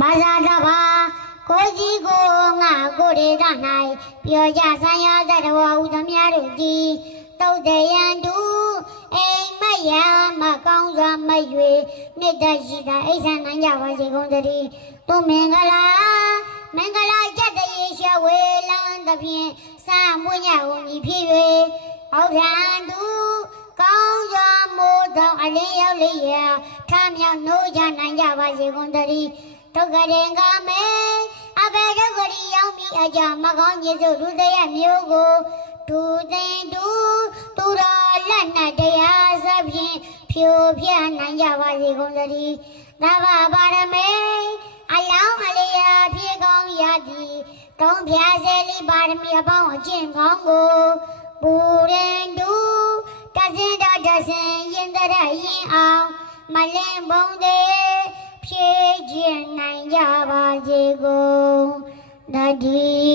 မာဇာတဘာကိုကြီးကိုငါကိုရေက၌ပြောကြဆိုင်ရတဲ့တော်ဦးသမ ्या တို့သည်တုတ်တရန်တူအိမ်မရမကောင်းစွာမရွေနှစ်သက်ရှိတာအိဆန်နိုင်ကြပါစေကုန်သတည်းသူမင်္ဂလာကြက်တရေရှဝေလန်းသဖြင့်စံမွညုံကြီးဖြစ်၍ဟောထံသူကောင်းစွာမိုးသောအလင်းရောက်လေးရထမြောက်နိုးကြနိုင်ကြပါစေကုန်သတည်းဒုက္ခရင်ကမေအဘေဒုက္ခရီရောက်မိအကြမကောင်းကြီးစုဒုတရမျိုးကိုဒုသိန်ဒုသူတော်လက်နဲ့တရားစဖြင့်ဖြိုပြနိုင်ကြပါစေကုန်သတည်းသဗ္ဗပါရမေအလောင်းအလျာဖြေကောင်းရသည်တုံးပြစေလိပါရမီအပေါင်းအကျင့်ကောင်းကိုပူရင်ဒုတဆင်တော်တဆင်ရင်တရရင်အောင်မလင်းဘုံသေးဖြည့်ခြင်းနိုင်ကြပါစေကုန်တည်း